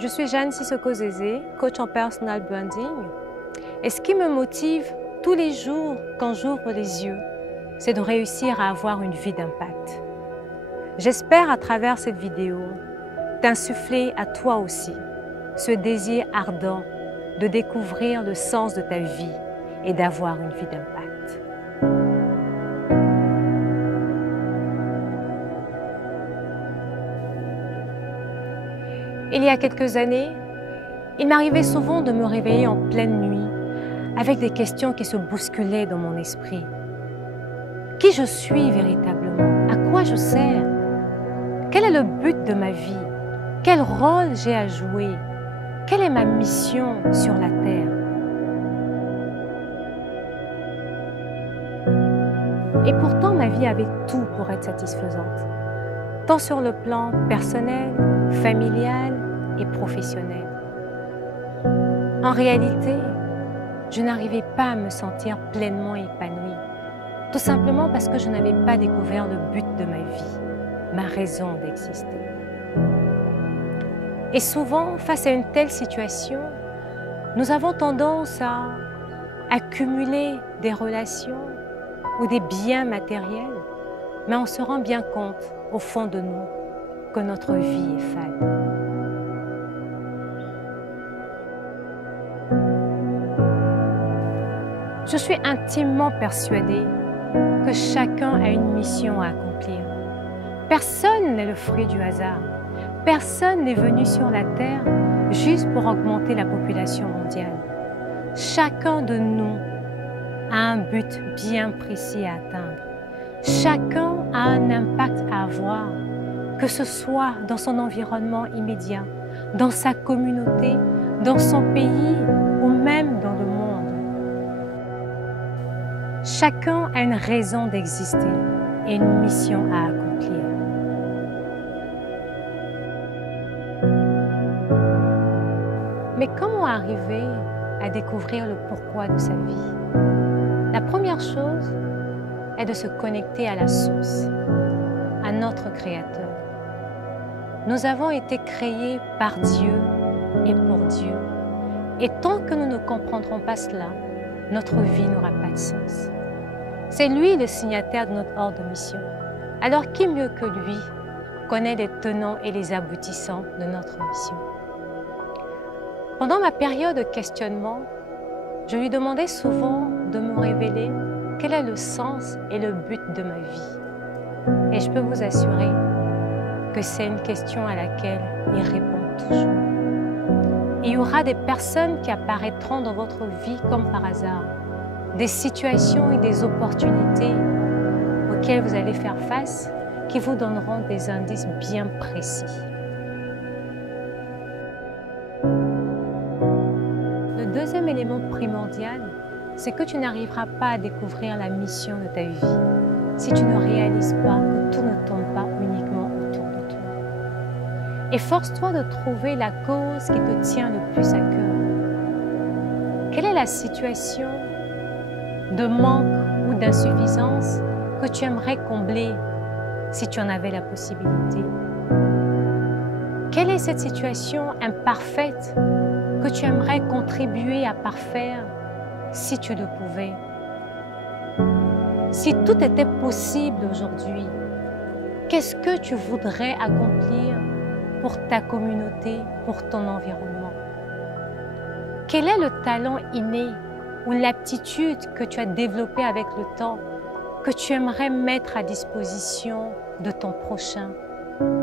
Je suis Jeanne Sissoko Zézé, coach en personal branding. Et ce qui me motive tous les jours quand j'ouvre les yeux, c'est de réussir à avoir une vie d'impact. J'espère à travers cette vidéo t'insuffler à toi aussi ce désir ardent de découvrir le sens de ta vie et d'avoir une vie d'impact. Il y a quelques années, il m'arrivait souvent de me réveiller en pleine nuit avec des questions qui se bousculaient dans mon esprit. Qui je suis véritablement? À quoi je sers? Quel est le but de ma vie? Quel rôle j'ai à jouer? Quelle est ma mission sur la terre? Et pourtant, ma vie avait tout pour être satisfaisante, tant sur le plan personnel, familial et professionnel. En réalité, je n'arrivais pas à me sentir pleinement épanouie, tout simplement parce que je n'avais pas découvert le but de ma vie, ma raison d'exister. Et souvent, face à une telle situation, nous avons tendance à accumuler des relations ou des biens matériels, mais on se rend bien compte, au fond de nous, que notre vie est fade. Je suis intimement persuadée que chacun a une mission à accomplir. Personne n'est le fruit du hasard. Personne n'est venu sur la Terre juste pour augmenter la population mondiale. Chacun de nous a un but bien précis à atteindre. Chacun a un impact à avoir, que ce soit dans son environnement immédiat, dans sa communauté, dans son pays ou même dans le monde. Chacun a une raison d'exister et une mission à accomplir. Mais comment arriver à découvrir le pourquoi de sa vie? La première chose est de se connecter à la source, à notre Créateur. Nous avons été créés par Dieu et pour Dieu. Et tant que nous ne comprendrons pas cela, notre vie n'aura pas de sens. C'est lui le signataire de notre ordre de mission. Alors qui mieux que lui connaît les tenants et les aboutissants de notre mission? Pendant ma période de questionnement, je lui demandais souvent de me révéler quel est le sens et le but de ma vie. Et je peux vous assurer que c'est une question à laquelle il répond toujours. Il y aura des personnes qui apparaîtront dans votre vie comme par hasard, des situations et des opportunités auxquelles vous allez faire face qui vous donneront des indices bien précis. Le deuxième élément primordial, c'est que tu n'arriveras pas à découvrir la mission de ta vie si tu ne réalises pas que tout ne tourne pas uniquement autour de toi. Efforce-toi de trouver la cause qui te tient le plus à cœur. Quelle est la situation de manque ou d'insuffisance que tu aimerais combler si tu en avais la possibilité? Quelle est cette situation imparfaite que tu aimerais contribuer à parfaire si tu le pouvais? Si tout était possible aujourd'hui, qu'est-ce que tu voudrais accomplir pour ta communauté, pour ton environnement? Quel est le talent inné ou l'aptitude que tu as développée avec le temps que tu aimerais mettre à disposition de ton prochain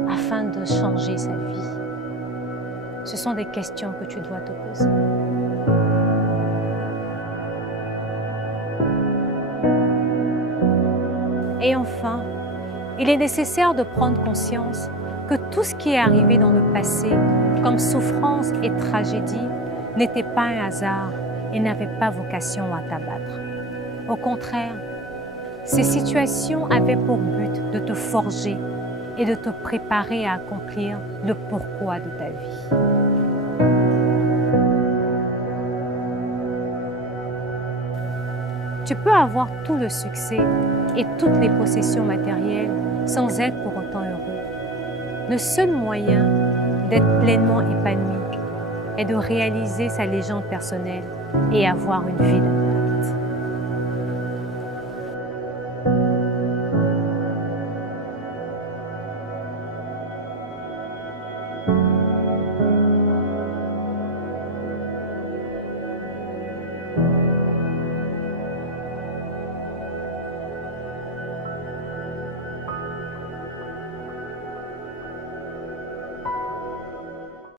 afin de changer sa vie? Ce sont des questions que tu dois te poser. Et enfin, il est nécessaire de prendre conscience que tout ce qui est arrivé dans le passé, comme souffrance et tragédie, n'était pas un hasard et n'avait pas vocation à t'abattre. Au contraire, ces situations avaient pour but de te forger et de te préparer à accomplir le pourquoi de ta vie. Tu peux avoir tout le succès et toutes les possessions matérielles sans être pour autant heureux. Le seul moyen d'être pleinement épanoui, est de réaliser sa légende personnelle et avoir une vie